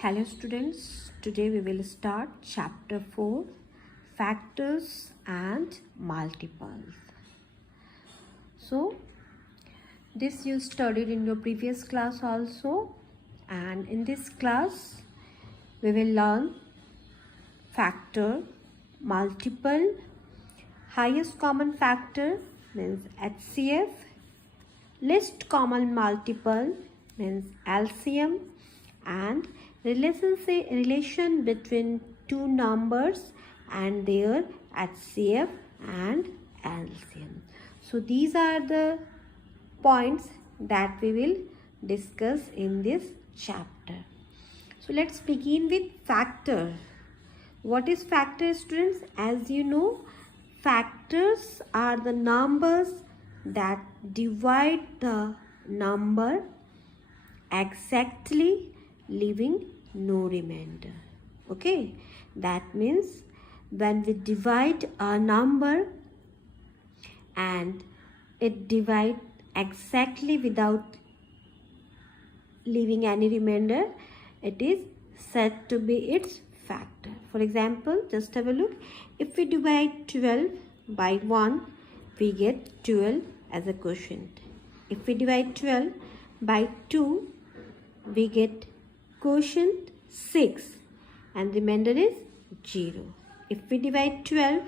Hello students, today we will start chapter 4, factors and multiples. So this you studied in your previous class also, and in this class we will learn factor, multiple, highest common factor means HCF, least common multiple means LCM, and relation between two numbers and their HCF and LCM. So these are the points that we will discuss in this chapter. So let's begin with factor. What is factor, students? As you know, factors are the numbers that divide the number exactly, leaving no remainder. Okay, that means when we divide a number and it divides exactly without leaving any remainder, it is said to be its factor. For example, just have a look. If we divide 12 by 1, we get 12 as a quotient. If we divide 12 by 2, we get quotient 6 and remainder is 0. If we divide 12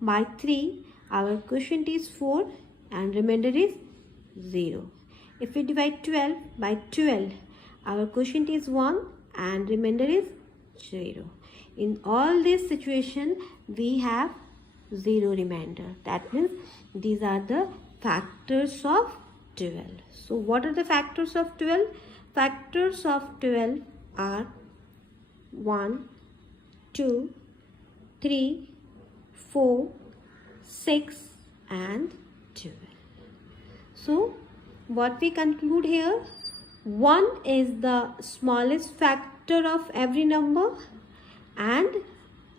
by 3, our quotient is 4 and remainder is 0. If we divide 12 by 12, our quotient is 1 and remainder is 0. In all this situation, we have 0 remainder. That means these are the factors of 12. So what are the factors of 12? Factors of 12 are 1, 2, 3, 4, 6 and 12. So what we conclude here, 1 is the smallest factor of every number and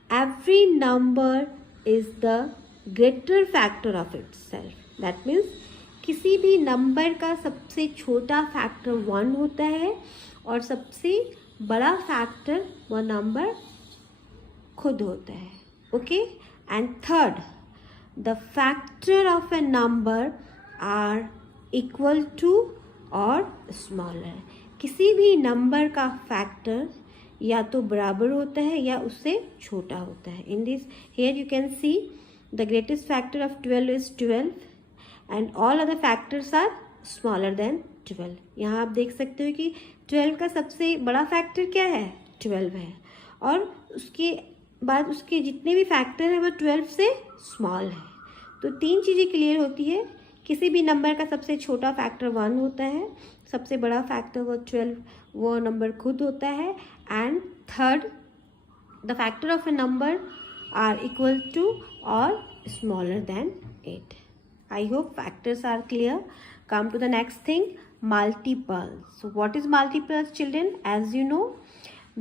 every number is the greater factor of itself. That means किसी भी number का सबसे छोटा factor 1 होता है और सबसे बड़ा फैक्टर वो नंबर खुद होता है. Okay, and third, the factor of a number are equal to or smaller. किसी भी नंबर का फैक्टर या तो बराबर होता है या उससे छोटा होता है. In this here you can see the greatest factor of 12 is 12 and all other factors are smaller than 12. यहाँ आप देख सकते हो कि 12 का सबसे बड़ा फैक्टर क्या है? 12 है, और उसके बाद उसके जितने भी फैक्टर हैं वो 12 से स्मॉल है. तो 3 चीज़ें क्लियर होती है. किसी भी नंबर का सबसे छोटा फैक्टर 1 होता है, सबसे बड़ा फैक्टर वो 12 वो नंबर खुद होता है, and third, the factor of a number are equal to or smaller than 8. I hope factors are clear. Come to the next thing, multiples. So what is multiples, children? As you know,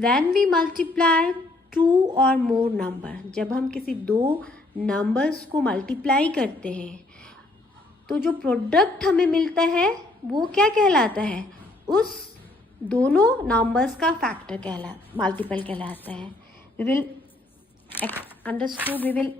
when we multiply two or more number, जब हम किसी दो numbers को multiply करते हैं तो जो product हमें मिलता है वो क्या कहलाता है? उस दोनों numbers का factor multiple कहलाता है. We will understood.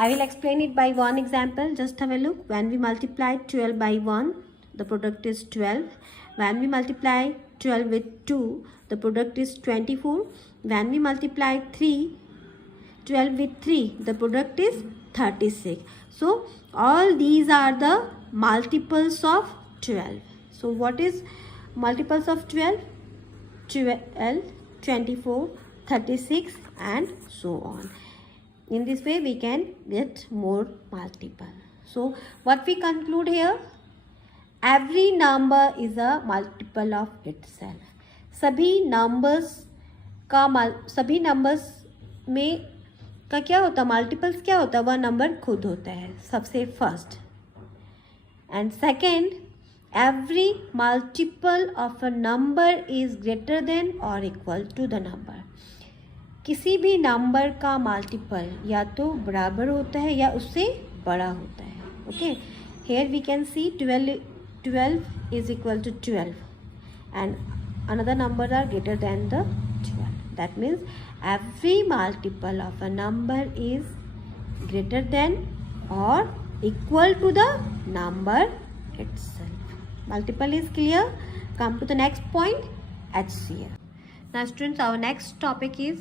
I will explain it by one example. Just have a look. When we multiply 12 by 1, the product is 12. When we multiply 12 with 2, the product is 24. When we multiply 12 with 3, the product is 36. So all these are the multiples of 12. So what is multiples of 12? 12, 24, 36 and so on. In this way we can get more multiple. So what we conclude here, every number is a multiple of itself. सभी numbers में का क्या होता है? Multiples क्या होता है? वह नंबर खुद होता है सबसे first. And second, every multiple of a number is greater than or equal to the number. किसी भी नंबर का मल्टीपल या तो बराबर होता है या उससे बड़ा होता है. Okay, here we can see 12 is equal to 12 and another numbers are greater than the 12. That means every multiple of a number is greater than or equal to the number itself. Multiple is clear. Come to the next point, HCF. Now students, our next topic is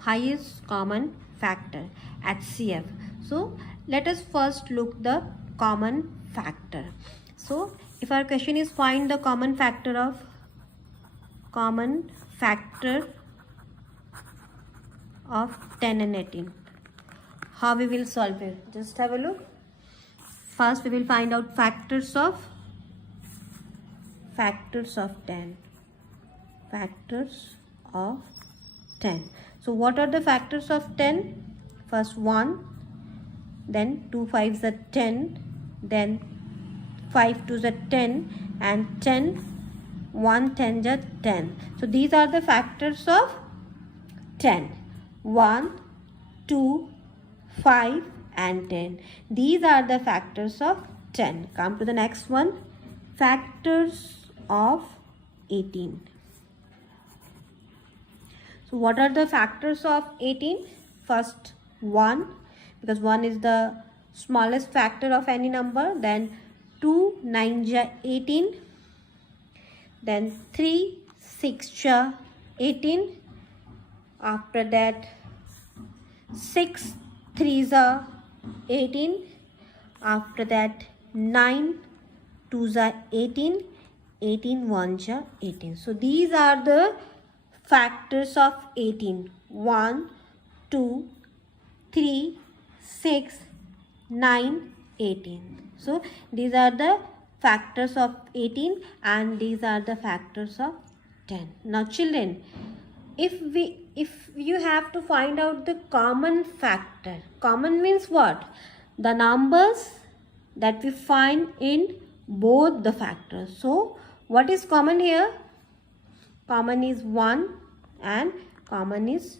highest common factor, HCF. So let us first look the common factor. So if our question is find the common factor of of 10 and 18, how we will solve it? Just have a look. First we will find out factors of 10. Factors of 10. So what are the factors of 10? First 1, then 2 5s are 10, then 5 2s are 10, and 10 1 10s are 10. So these are the factors of 10. 1, 2, 5 and 10. These are the factors of 10. Come to the next one. Factors of 18. So what are the factors of 18? First 1, because 1 is the smallest factor of any number. Then 2 9 ja 18. Then 3 6 ja 18. After that 6 3s are 18. After that 9 2s are 18. 18 1s are 18. So these are the factors of 18. 1 2 3 6 9 18. So these are the factors of 18 and these are the factors of 10. Now children, if you have to find out the common factor, common means what? The numbers that we find in both the factors. So what is common here? Common is 1 and common is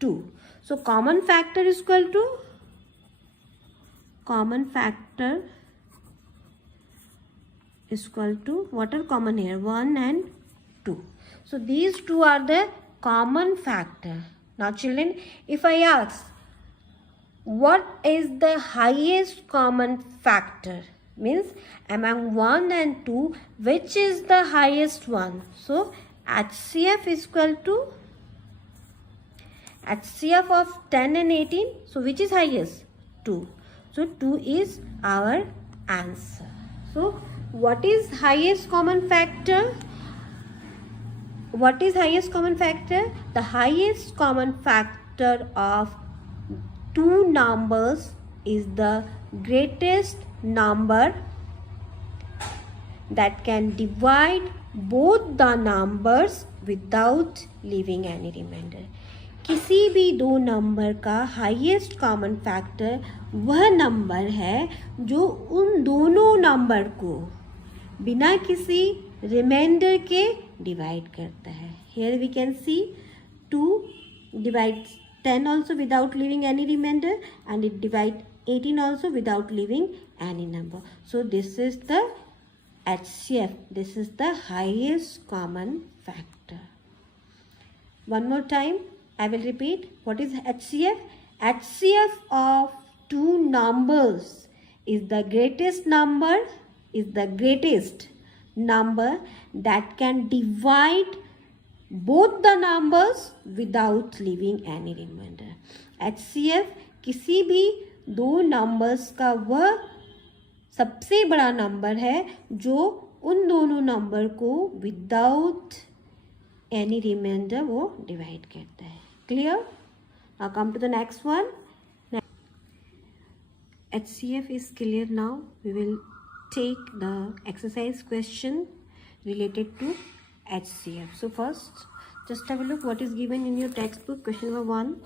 2. So common factor is equal to what are common here? 1 and 2. So these two are the common factor. Now children, if I ask what is the highest common factor, means among 1 and 2 which is the highest one? So HCF is equal to HCF of 10 and 18. So which is highest? 2. So 2 is our answer. So what is highest common factor? What is highest common factor? The highest common factor of two numbers is the greatest number that can divide both the numbers without leaving any remainder. किसी भी दो number का highest common factor वह number है जो उन दोनों number को बिना किसी रिमाइंडर के डिवाइड करता है. Here we can see 2 divides 10 also without leaving any remainder, and it divides 18 also without leaving any number. So this is the HCF. This is the highest common factor. One more time I will repeat. What is HCF? HCF of two numbers is the greatest number, that can divide both the numbers without leaving any remainder. HCF किसी भी दो numbers का वह सबसे बड़ा number है जो उन दोनों नंबर को विदाउट एनी रिमाइंडर वो डिवाइड करता है. Clear? Now come to the next one. HCF is clear now. We will take the exercise question related to HCF. So first, just have a look what is given in your textbook. Question number 1.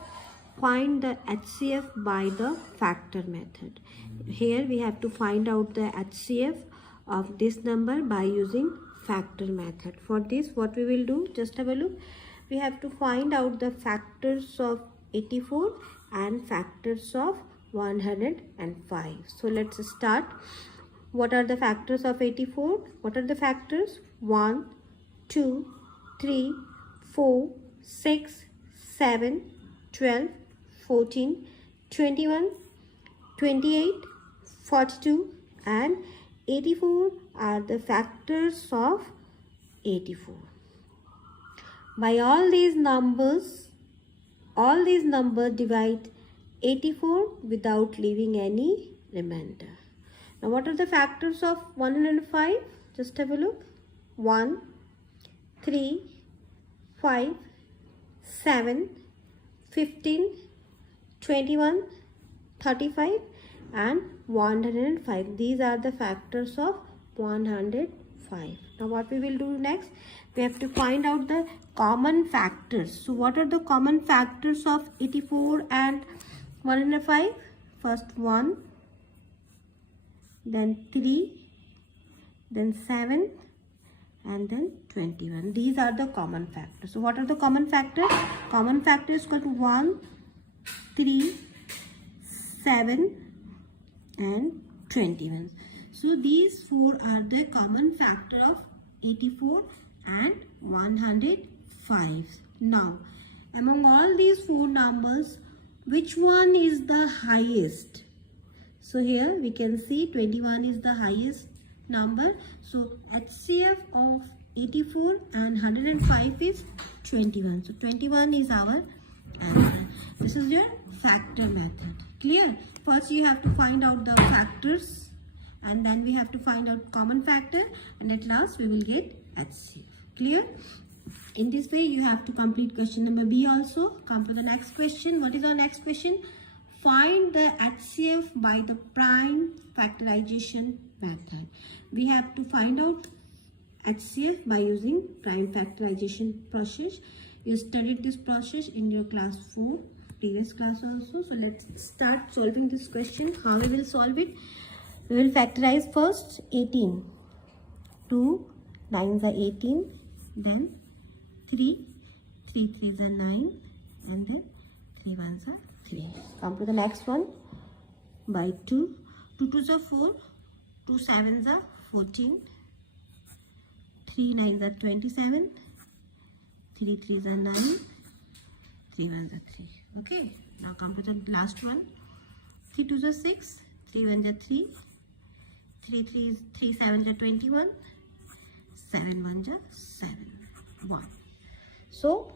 Find the HCF by the factor method. Here we have to find out the HCF of this number by using factor method. For this, what we will do, just have a look. We have to find out the factors of 84 and factors of 105. So let's start. What are the factors of 84? What are the factors? 1, 2, 3, 4, 6, 7, 12, 14, 21, 28, 42 and 84 are the factors of 84. By all these numbers divide 84 without leaving any remainder. Now what are the factors of 105? Just have a look. 1, 3, 5, 7, 15, 21, 35 and 105. These are the factors of 105. Now what we will do next? We have to find out the common factors. So what are the common factors of 84 and 105? First 1, then 3, then 7 and then 21. These are the common factors. So what are the common factors? Common factor is equal to 1, 3, 7 and 21. So these four are the common factor of 84 and 105. Now among all these four numbers, which one is the highest? So here we can see 21 is the highest number. So HCF of 84 and 105 is 21. So 21 is our answer. This is your factor method. Clear? First you have to find out the factors and then we have to find out common factor and at last we will get HCF. Clear? In this way you have to complete question number B also. Come to the next question. What is our next question? Find the HCF by the prime factorization method. We have to find out HCF by using prime factorization process. You studied this process in your class 4, previous class also. So let's start solving this question. How we will solve it? We will factorize first 18. 2 9s are 18, then 3 3s are 9 and then 3 1s are 3. Come to the next one. By 2 2s are 4, 2 7s are 14, 3 9s are 27, 3 3s are 9, 3 1s are 3. Okay, now come to the last one. 3 2s are 6, 3 1s are 3, 3 7s are 21, 7 1s are 7, 1. So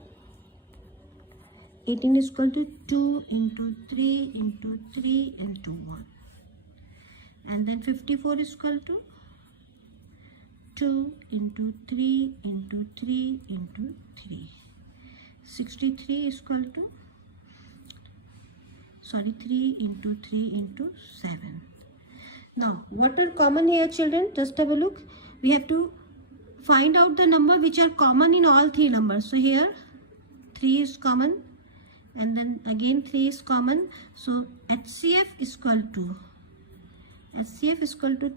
18 is equal to 2 into 3 into 3 into 1. And then 54 is equal to 2 into 3 into 3 into 3. 63 is equal to 3 into 3 into 7. Now what are common here, children? Just have a look. We have to find out the number which are common in all three numbers. So here 3 is common and then again 3 is common. So HCF is equal to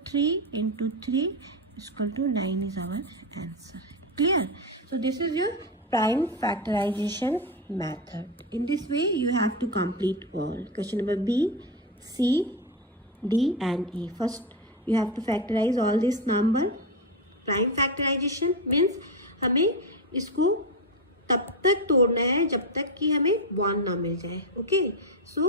3 into 3 is equal to 9 is our answer. Clear? So this is your prime factorization method. In this way you have to complete all. Question number B, C, D and E. First you have to factorize all this number. Prime factorization means हमें इसको तब तक तोड़ना है जब तक कि हमें 1 ना मिल जाए. ओके, सो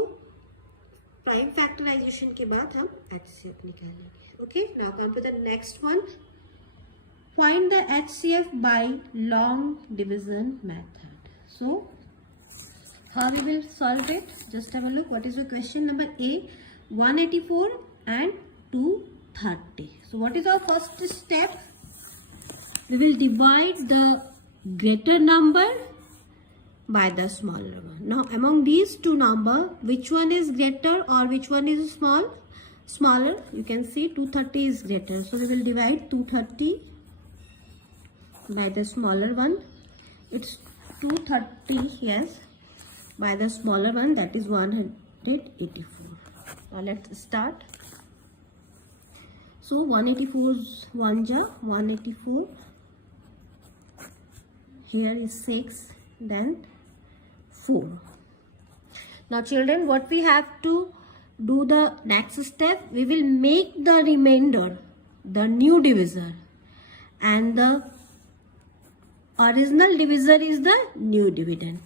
प्राइम फैक्टराइजेशन के बाद हम HCF निकालेंगे. Okay, now come to the next one. Find the HCF by long division method. So how we will solve it? Just have a look. What is your question? Number A, 184 and 230. So what is our first step? We will divide the greater number by the smaller one. Now among these two numbers, which one is greater or which one is smaller? You can see 230 is greater. So we will divide 230 by the smaller one. It's 230, yes, by the smaller one, that is 184. Now let's start. So 184 is 1 ja 184. Here is 6, then 4. Now children, what we have to do the next step? We will make the remainder, the new divisor, and the original divisor is the new dividend.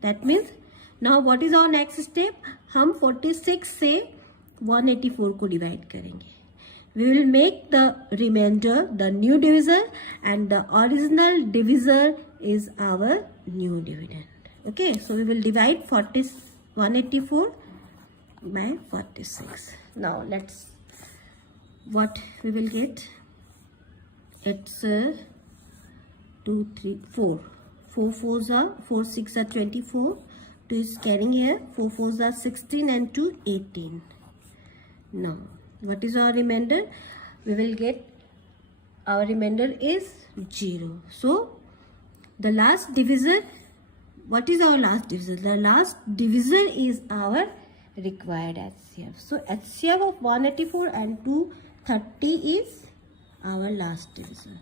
That means now what is our next step? हम 46 से 184 को divide करेंगे. We will make the remainder the new divisor and the original divisor is our new dividend. Okay, so we will divide 184 by 46. Now let's, what we will get? It's 2, 3, 4. 4 4s are 4 6 are 24. 2 is carrying here. 4 4s are 16 and 2 18. Now what is our remainder? We will get, our remainder is 0. So the last divisor, what is our last divisor? The last divisor is our required HCF. So HCF of 184 and 230 is our last divisor.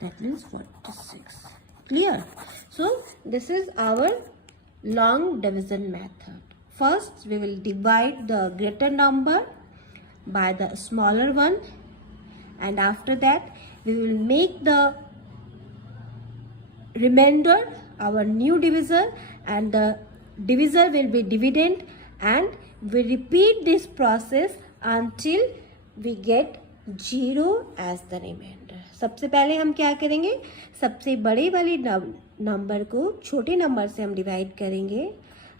That means 46. Clear? So this is our long division method. First we will divide the greater number by the smaller one, and after that we will make the remainder our new divisor, and the divisor will be dividend, and we repeat this process until we get 0 as the remainder. सबसे पहले हम क्या करेंगे? सबसे बड़े वाली number को छोटे नंबर से हम डिवाइड करेंगे.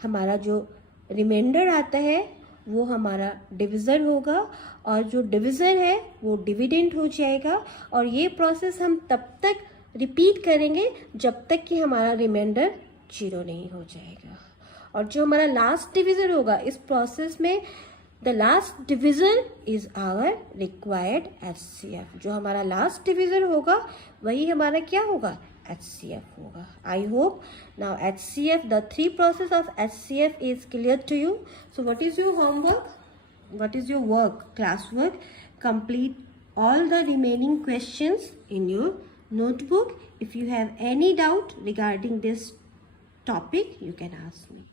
हमारा जो रिमाइंडर आता है वो हमारा डिविज़र होगा, और जो डिविज़र है वो डिविडेंड हो जाएगा. और ये प्रोसेस हम तब तक रिपीट करेंगे जब तक कि हमारा रिमाइंडर 0 नहीं हो जाएगा. और जो हमारा लास्ट डिविज़र होगा इस प्रोसेस में, the last divisor is our required HCF. जो हमारा लास्ट डिविज़र होगा वही हमारा क्या होगा? HCF होगा. I hope now HCF, the 3 process of HCF is clear to you. So what is your homework? What is your work? Classwork. Complete all the remaining questions in your notebook. If you have any doubt regarding this topic, you can ask me.